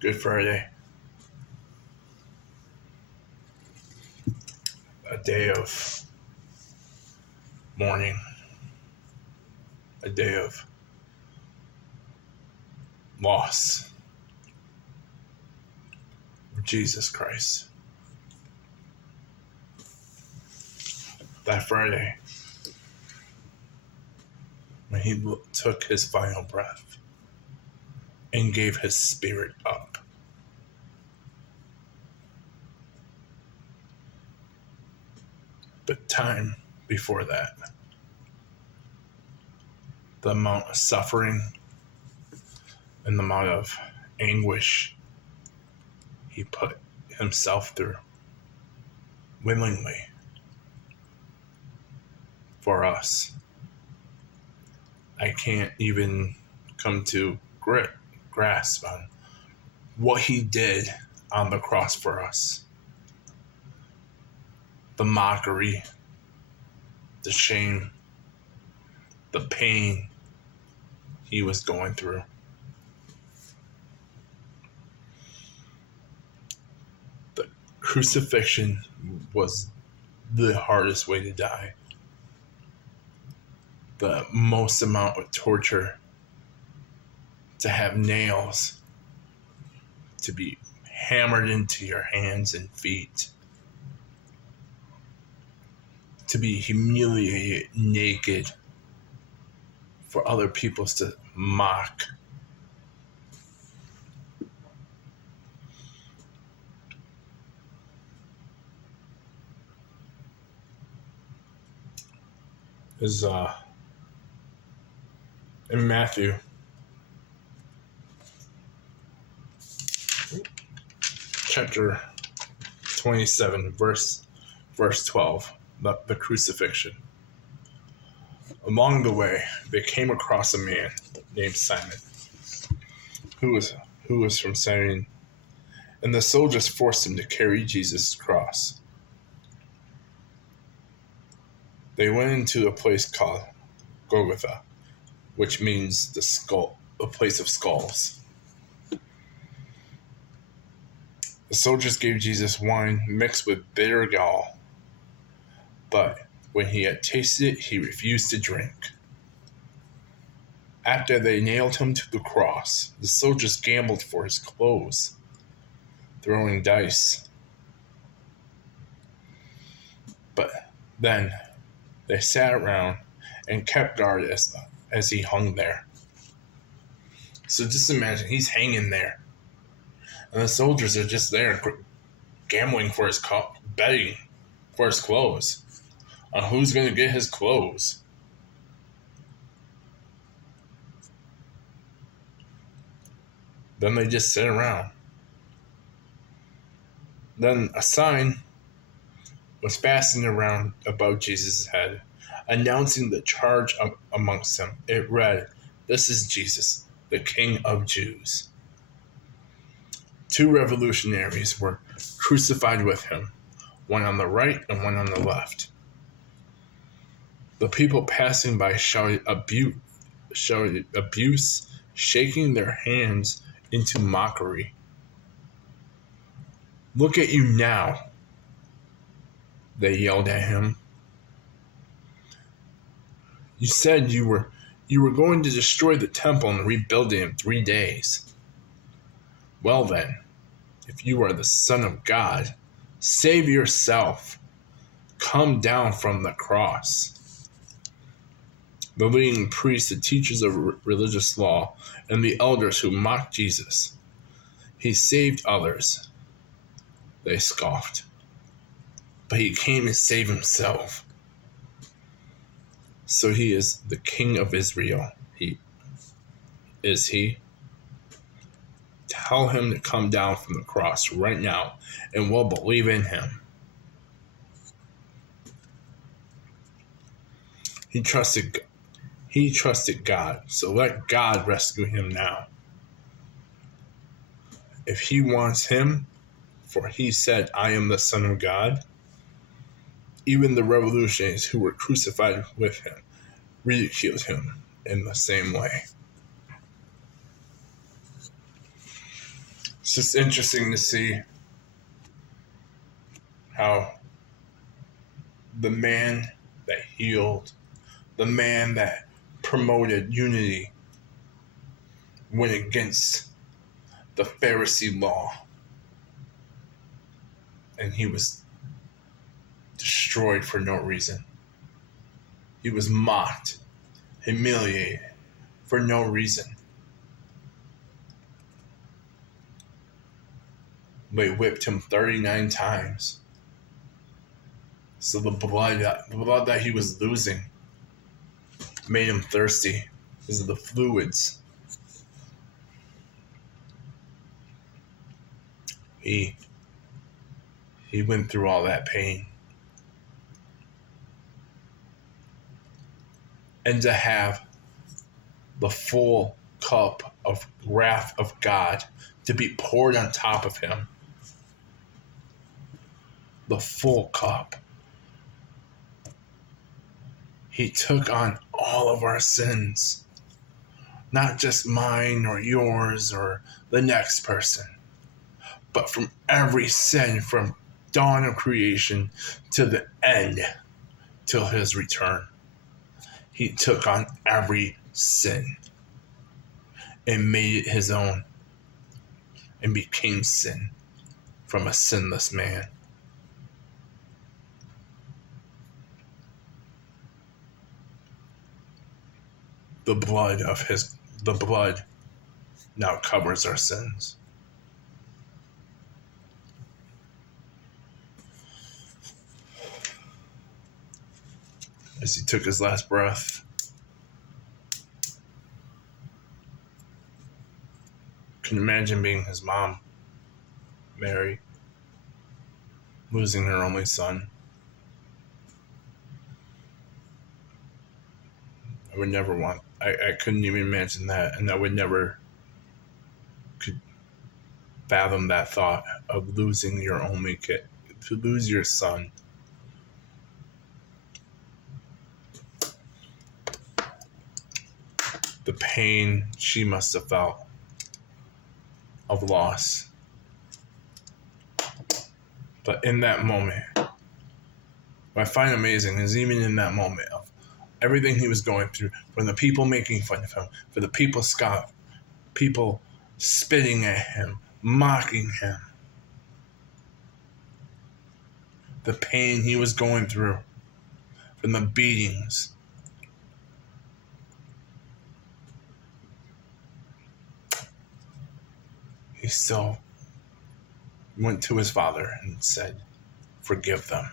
Good Friday, a day of mourning, a day of loss of Jesus Christ. That Friday, when he took his final breath and gave his spirit up. But time before that, the amount of suffering and the amount of anguish he put himself through willingly for us. I can't even come to grasp on what he did on the cross for us. The mockery, the shame, the pain he was going through. The crucifixion was the hardest way to die. The most amount of torture, to have nails to be hammered into your hands and feet, to be humiliated naked for other people to mock. Is in Matthew chapter 27, verse 12, the crucifixion. Along the way, they came across a man named Simon, who was from Cyrene, and the soldiers forced him to carry Jesus' cross. They went into a place called Golgotha, which means a place of skulls. The soldiers gave Jesus wine mixed with bitter gall, but when he had tasted it, he refused to drink. After they nailed him to the cross, the soldiers gambled for his clothes, throwing dice. But then they sat around and kept guard as he hung there. So just imagine, he's hanging there, and the soldiers are just there gambling for his betting for his clothes, on who's going to get his clothes. Then they just sit around. Then a sign was fastened around above Jesus' head, announcing the charge amongst them. It read, "This is Jesus, the King of Jews." 2 revolutionaries were crucified with him, one on the right and one on the left. The people passing by shouted abuse, shaking their hands into mockery. "Look at you now," they yelled at him. "You said you were going to destroy the temple and rebuild it in 3 days. Well then, if you are the Son of God, save yourself. Come down from the cross." The leading priests, the teachers of religious law, and the elders who mocked Jesus. "He saved others," they scoffed, "but he came to save himself. So he is the King of Israel. Is he? Tell him to come down from the cross right now, and we'll believe in him." He trusted God, so let God rescue him now. If he wants him, for he said, "I am the Son of God." Even the revolutionaries who were crucified with him ridiculed him in the same way. It's just interesting to see how the man that healed, the man that promoted unity, went against the Pharisee law, and he was destroyed for no reason. He was mocked, humiliated for no reason. They whipped him 39 times. So the blood that he was losing made him thirsty because of the fluids. He went through all that pain. And to have the full cup of wrath of God to be poured on top of him. The full cup. He took on all of our sins. Not just mine or yours or the next person. But from every sin from dawn of creation to the end till his return. He took on every sin and made it his own and became sin from a sinless man. The blood now covers our sins. As he took his last breath, can you imagine being his mom, Mary, losing her only son? I would never want, I couldn't even imagine that, and I would never could fathom that thought of losing your only kid, to lose your son. The pain she must have felt of loss. But in that moment, what I find amazing is even in that moment of everything he was going through, from the people making fun of him, for the people people spitting at him, mocking him, the pain he was going through, from the beatings, he still went to his father and said, "Forgive them."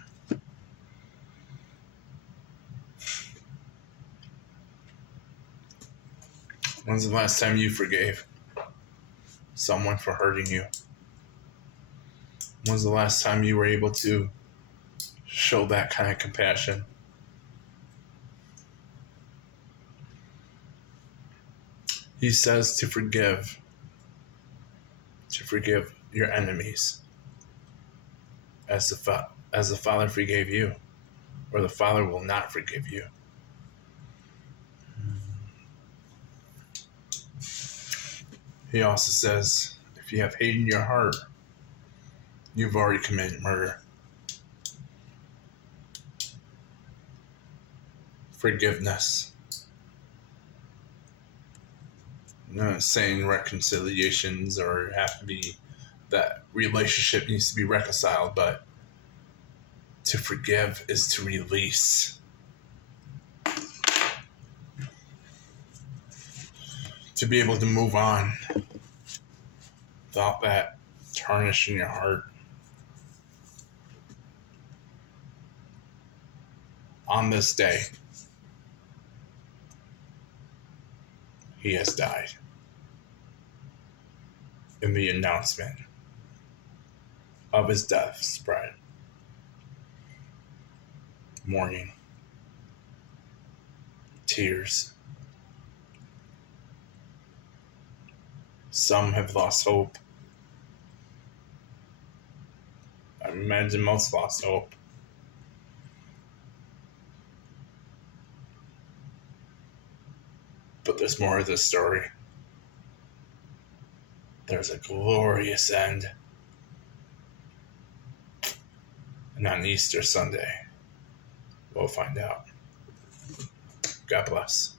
When's the last time you forgave someone for hurting you? When's the last time you were able to show that kind of compassion? He says to forgive your enemies as the Father forgave you, or the Father will not forgive you. He also says, if you have hate in your heart, you've already committed murder. Forgiveness. I'm not saying reconciliations or have to be that relationship needs to be reconciled, but to forgive is to release. To be able to move on without that tarnish in your heart. On this day, he has died. In the announcement of his death spread. Mourning. Tears. Some have lost hope. I imagine most lost hope. But there's more of this story. there's a glorious end. And on Easter Sunday, we'll find out. God bless.